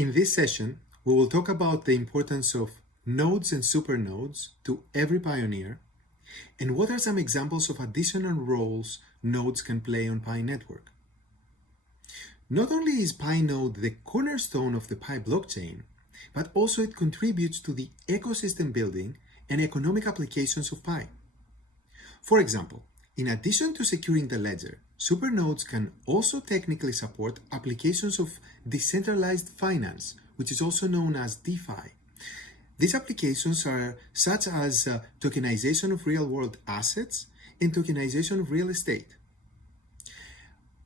In this session, we will talk about the importance of nodes and supernodes to every pioneer, and what are some examples of additional roles nodes can play on Pi network. Not only is Pi node the cornerstone of the Pi blockchain, but also it contributes to the ecosystem building and economic applications of Pi. For example, in addition to securing the ledger, supernodes can also technically support applications of decentralized finance, which is also known as DeFi. These applications are such as tokenization of real-world assets and tokenization of real estate.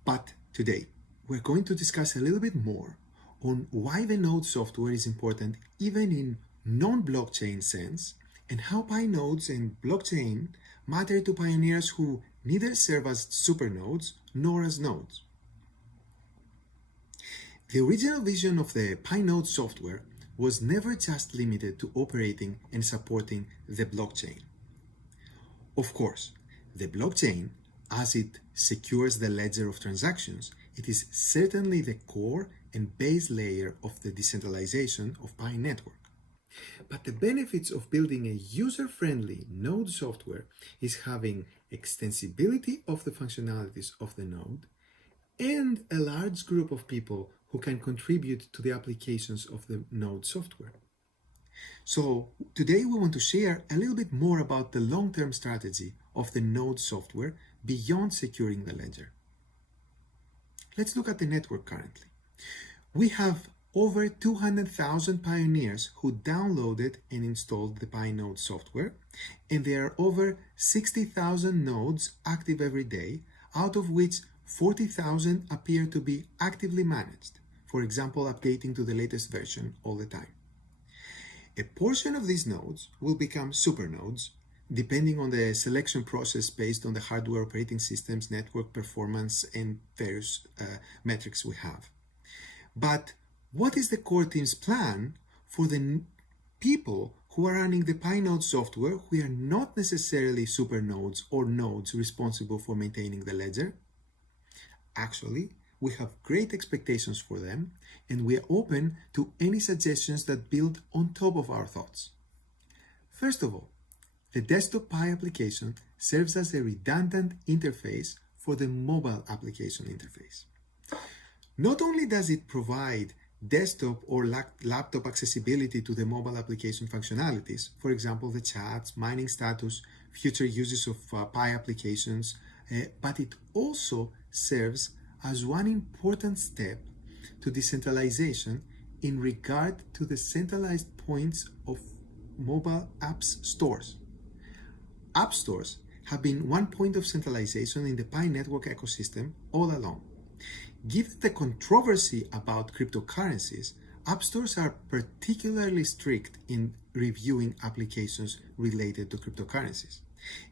But today, we're going to discuss a little bit more on why the node software is important even in non-blockchain sense, and how Pi nodes and blockchain matter to pioneers who neither serve as supernodes nor as nodes. The original vision of the Pi node software was never just limited to operating and supporting the blockchain. Of course, the blockchain, as it secures the ledger of transactions, it is certainly the core and base layer of the decentralization of Pi network. But the benefits of building a user-friendly node software is having extensibility of the functionalities of the node and a large group of people who can contribute to the applications of the node software. So today we want to share a little bit more about the long-term strategy of the node software beyond securing the ledger. Let's look at the network currently. We have over 200,000 pioneers who downloaded and installed the Pi node software, and there are over 60,000 nodes active every day, out of which 40,000 appear to be actively managed, for example, updating to the latest version all the time. A portion of these nodes will become supernodes, depending on the selection process based on the hardware operating systems, network performance, and various metrics we have. But what is the core team's plan for the people who are running the Pi node software who are not necessarily supernodes or nodes responsible for maintaining the ledger? Actually, we have great expectations for them, and we are open to any suggestions that build on top of our thoughts. First of all, the desktop Pi application serves as a redundant interface for the mobile application interface. Not only does it provide desktop or laptop accessibility to the mobile application functionalities, for example, the chats, mining status, future uses of Pi applications, but it also serves as one important step to decentralization in regard to the centralized points of mobile apps stores. App stores have been one point of centralization in the Pi network ecosystem all along. Given the controversy about cryptocurrencies, app stores are particularly strict in reviewing applications related to cryptocurrencies.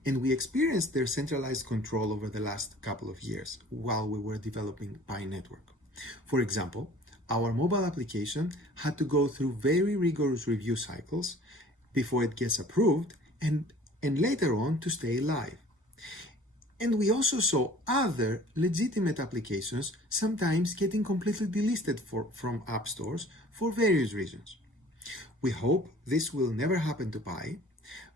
And we experienced their centralized control over the last couple of years while we were developing Pi network. For example, our mobile application had to go through very rigorous review cycles before it gets approved and later on to stay live. And we also saw other legitimate applications sometimes getting completely delisted from app stores for various reasons. We hope this will never happen to Pi,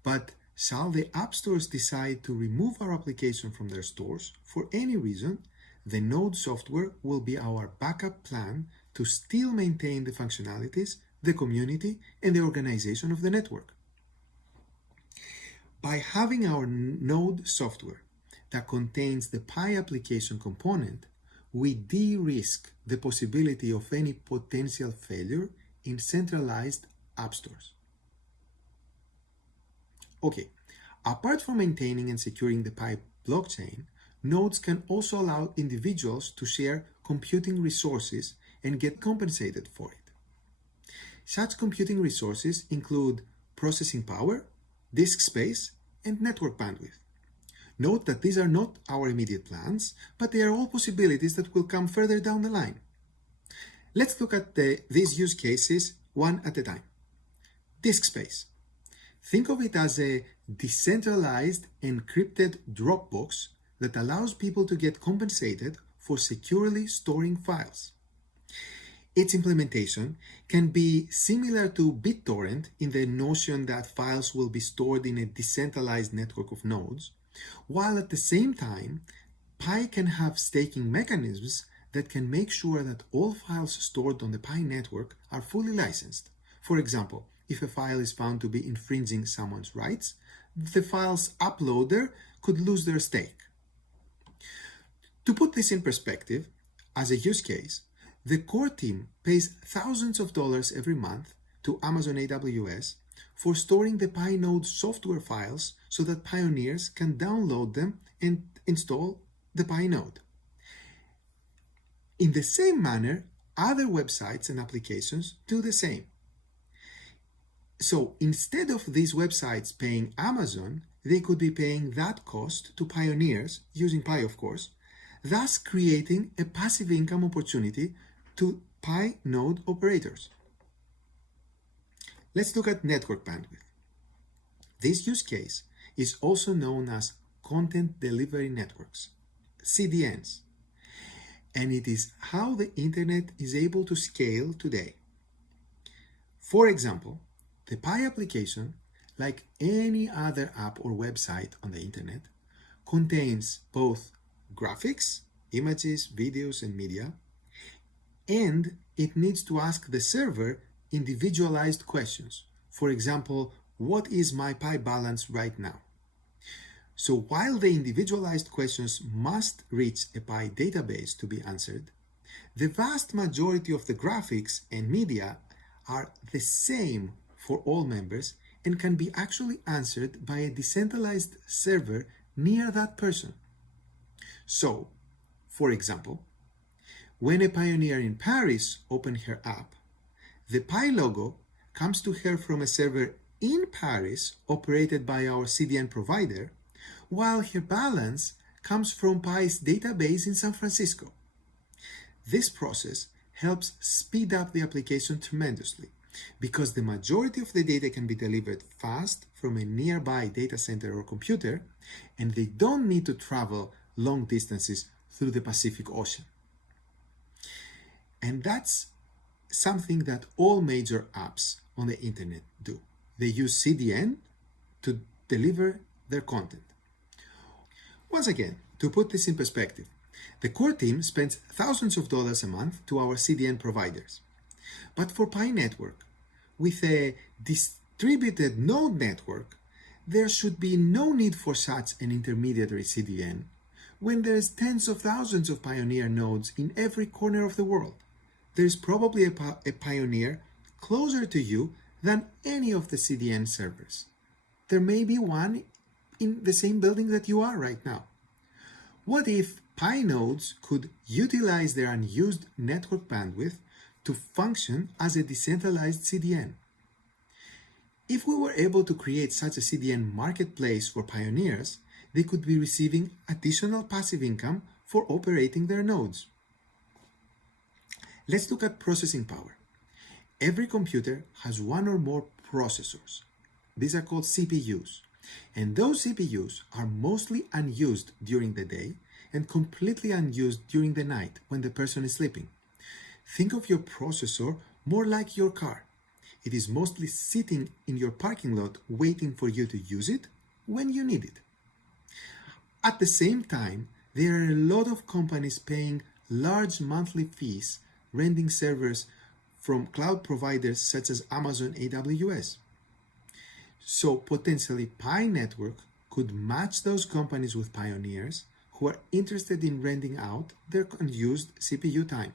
but shall the app stores decide to remove our application from their stores for any reason, the node software will be our backup plan to still maintain the functionalities, the community, and the organization of the network. By having our node software that contains the Pi application component, we de-risk the possibility of any potential failure in centralized app stores. Okay, apart from maintaining and securing the Pi blockchain, nodes can also allow individuals to share computing resources and get compensated for it. Such computing resources include processing power, disk space, and network bandwidth. Note that these are not our immediate plans, but they are all possibilities that will come further down the line. Let's look at these use cases one at a time. Disk space. Think of it as a decentralized encrypted Dropbox that allows people to get compensated for securely storing files. Its implementation can be similar to BitTorrent in the notion that files will be stored in a decentralized network of nodes, while at the same time, Pi can have staking mechanisms that can make sure that all files stored on the Pi network are fully licensed. For example, if a file is found to be infringing someone's rights, the file's uploader could lose their stake. To put this in perspective, as a use case, the core team pays thousands of dollars every month to Amazon AWS for storing the Pi node software files so that pioneers can download them and install the Pi node. In the same manner, other websites and applications do the same. So instead of these websites paying Amazon, they could be paying that cost to pioneers, using Pi of course, thus creating a passive income opportunity to Pi node operators. Let's look at network bandwidth. This use case is also known as content delivery networks, CDNs, and it is how the internet is able to scale today. For example, the Pi application, like any other app or website on the internet, contains both graphics, images, videos, and media, and it needs to ask the server individualized questions. For example, what is my Pi balance right now? So while the individualized questions must reach a Pi database to be answered, the vast majority of the graphics and media are the same for all members and can be actually answered by a decentralized server near that person. So, for example, when a pioneer in Paris opens her app, the Pi logo comes to her from a server in Paris operated by our CDN provider, while her balance comes from Pi's database in San Francisco. This process helps speed up the application tremendously because the majority of the data can be delivered fast from a nearby data center or computer, and they don't need to travel long distances through the Pacific Ocean. And that's something that all major apps on the internet do. They use CDN to deliver their content. Once again, to put this in perspective, the core team spends thousands of dollars a month to our CDN providers. But for Pi network, with a distributed node network, there should be no need for such an intermediary CDN when there's tens of thousands of pioneer nodes in every corner of the world. There's probably a pioneer closer to you than any of the CDN servers. There may be one in the same building that you are right now. What if Pi nodes could utilize their unused network bandwidth to function as a decentralized CDN? If we were able to create such a CDN marketplace for pioneers, they could be receiving additional passive income for operating their nodes. Let's look at processing power. Every computer has one or more processors. These are called CPUs. And those CPUs are mostly unused during the day and completely unused during the night when the person is sleeping. Think of your processor more like your car. It is mostly sitting in your parking lot waiting for you to use it when you need it. At the same time, there are a lot of companies paying large monthly fees renting servers from cloud providers such as Amazon AWS. So potentially Pi network could match those companies with pioneers who are interested in renting out their unused CPU time.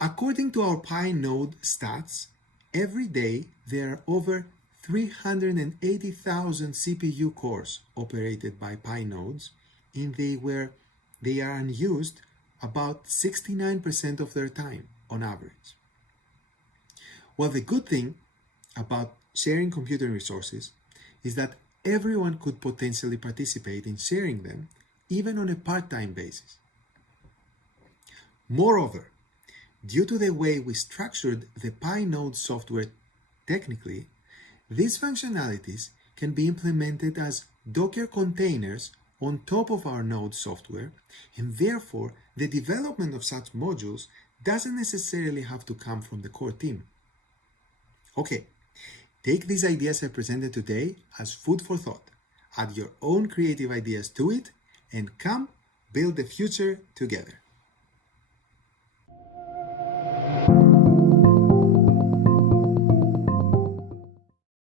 According to our Pi node stats, every day there are over 380,000 CPU cores operated by Pi nodes, and they are unused about 69% of their time on average. Well, the good thing about sharing computing resources is that everyone could potentially participate in sharing them, even on a part-time basis. Moreover, due to the way we structured the Pi node software technically, these functionalities can be implemented as Docker containers on top of our node software, and therefore the development of such modules doesn't necessarily have to come from the core team. Okay, take these ideas I presented today as food for thought. Add your own creative ideas to it, and come build the future together.